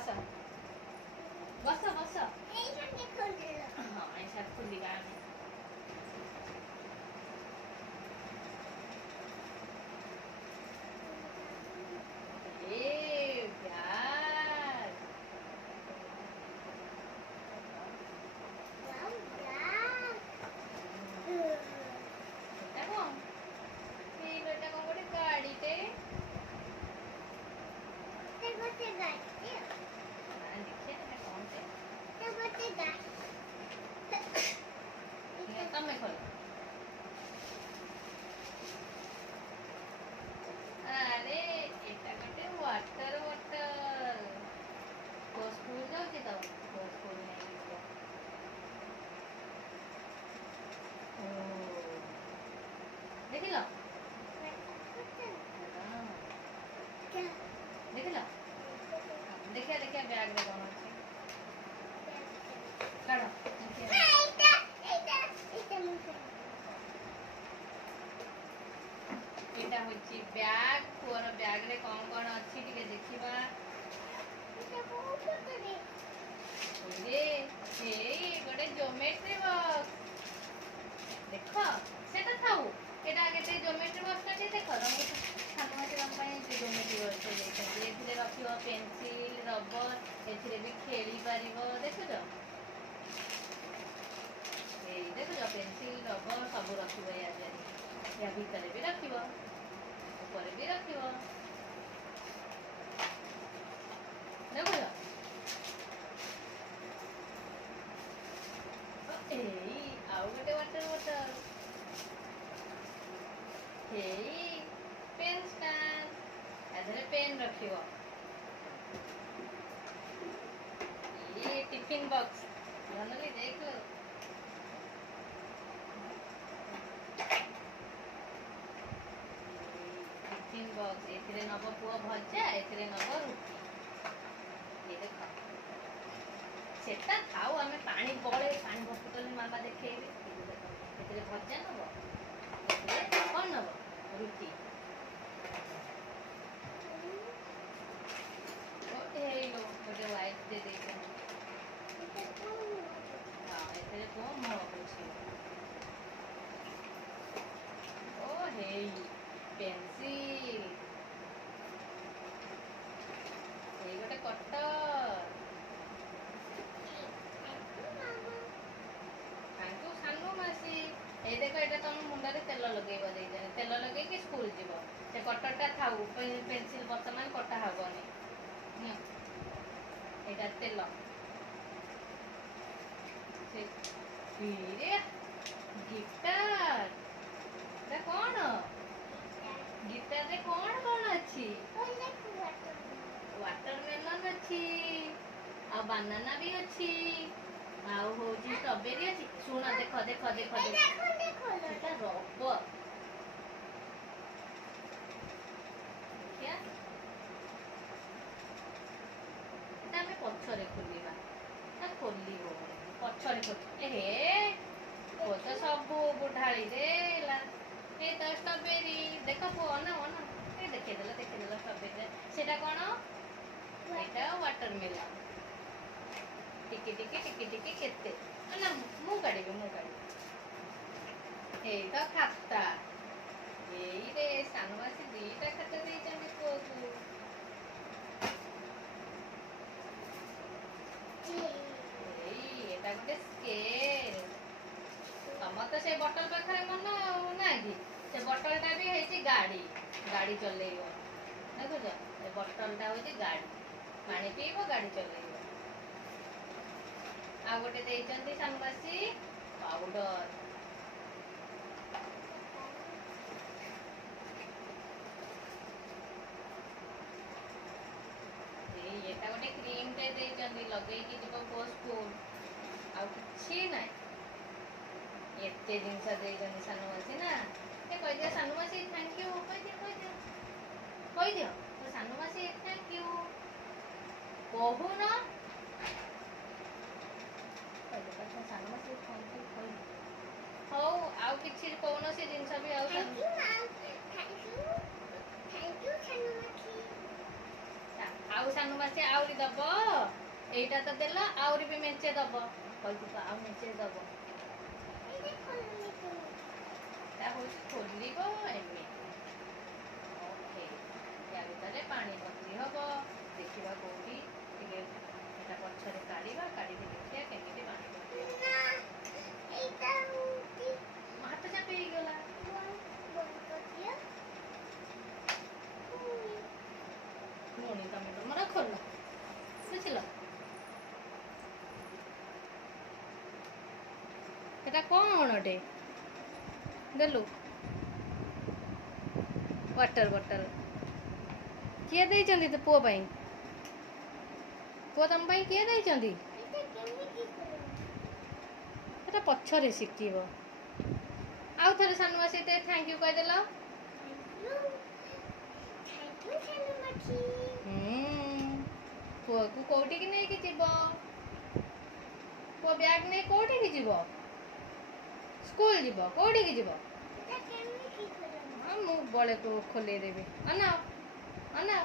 बस बस बस हाँ ऐसा खुलेगा ए प्यार এটা কম এটা কম করে গাড়িতে देखिए ना कौन से तब मैं खोलो अरे এটা ଗୋଟେ ୱାଟର ବୋଟଲ କୋ ସ୍କୁଲ ଯାଉଛି ତ କୋ ସ୍କୁଲ ନେଇକି ଯିବ ଓ ଦେଖିଲ ଦେଖିଲ ଦେଖିଆ ଦେଖିଆ ବ୍ୟାଗ ରେ କଣ ଅଛି କାଢ ଏଇଟା ହଉଛି ବ୍ୟାଗ ପୁଅର ବ୍ୟାଗ ରେ କଣ କଣ ଅଛି ଟିକେ ଦେଖିବା ଏଇ ଗୋଟେ ଜୋମେଟ୍ରି ବକ୍ସ ଦେଖ ସେଟା ଥାଉ ଏଟା କେତେ ଜୋମେଟ୍ରି ବକ୍ସ ଟା ଦେଖ ତମକୁ ସାଙ୍ଗସାଥି ତମ ପାଇଁ ଜୋମେଟ୍ରି ବକ୍ସ ଦେଇଛନ୍ତି ଏଥିରେ ରଖିବ ପେନସିଲ ରବର ଏଥିରେ ବି ଖେଳି ପାରିବ ଦେଖୁଛ ଏଇ ଦେଖୁଛ ପେନସିଲ ରବର ସବୁ ରଖିବ ୟା ଭିତରେ ବି ରଖିବ ଉପରେ ବି ରଖିବ ଦେଖୁଛ ଏଇ ଆଉ ଗୋଟେ ୱାଟର ବୋଟଲ ଏଇ पेन स्टैंड एधरे पेन रखियो ये टिफिन बॉक्स बनली देख लो टिफिन बॉक्स एथिरे नब पुआ भजा एथिरे नब रुटी ये देखो सेटा खाओ हमें पानी बळे पानी बोतल मामा देखेबे एथिरे भजा नब एथिरे कोन नब रुटी गोटे वाइट दे देते हाँ एथिरे को मो अछि ओ हे पेंसिल ए गोटे कटर थैंक यू सानू मासी ए देखो एटा तुम मुंडा रे तेल लगेबो दे दे तेल लगे के स्कूल जीवो से कटरटा थाउ पेंसिल वर्तमान कटा हबनी एटा तेल से रे गिटार रे कोन गिटार रे कोन कोन अछि वाटरमेलन अछि आ बनाना भी अछि आ होजी स्ट्रॉबेरी अछि सुन देखो देखो देखो देखो एटा रबर क्या ଆମେ ପଛରେ ଖୋଲିବା ନା ଖୋଲିବ ପଛରେ ଖୋଲି ଏ ତ ସବୁ ବୁଢାଳି ଦେଲା ଏ ତ ଷ୍ଟ୍ରବେରୀ ଦେଖ ପୁଅ ନା ଏ ଦେଖେଇଦେଲା ଷ୍ଟ୍ରବେରୀ ସେଟା କଣ ଏଟା ୱାଟରମେଲନ ଟିକେ ଟିକେ ଟିକେ ଟିକେ କେତେ ନା ମୁଁ କାଢିବି ଏଇ ତ ଖାତା ଏଇ ରେ ସାନମାସି ଦିଟା ଖାତା ଦେଇଛନ୍ତି ପୁଅକୁ एटा गोटे स्केल तमर तो से बोतल पाखरे मन ना कि से बोतल टा भी है गाड़ी गाड़ी चलेइबो देखो ए बोतल टा होई गाड़ी पानी पीबो गाड़ी चलेइबो आ गोटे देइचंती सानवासी पाउडर एटा गोटे क्रीम टे देइचंती लगेई कि जब को स्कूल आ किछि नै एते जिंस देइचंती सानवासी ना ए कहि दिया सानवासी थैंक यू कहि दियो तो सानवासी थैंक यू कहू ना कहि सानवासी थैंक यू कहि हो आ किछि कोनोसी जिंस भी आ थैंक यू सानवासी आउ सानू मासी आउरी दब एटा तो देल आउरी भी मेंचे दब कहलु तो आउ मेंचे दब ता होछ खोलिबो एमे ओके या भितरे पानी भर्ती हबो देखिबा कोठी टिके एटा पछरे काढिबा काढि के देखिया केमिति पानी भर्ती ना एटा होती हाथ चापे गला बंद कर दिया नोनी तमे तो मरा खोल बुझिलो एटा कोन अटे देलु वाटर बॉटल किए देई चंदी तो पुओ पई पुओ तम पई किए देई चंदी एटा केमिति करो एटा पछरे सिकिबो आउ थरे सानू आसी ते थैंक यू कह देलो थैंक यू सानू मासी पुओ को कोठी की नहीं कि जीवो पुओ बैग नहीं कोठी की जीवो स्कूल जीवो कोठी की जीवो एटा केमिति करो हां मु बळे को खोले देबे अना अना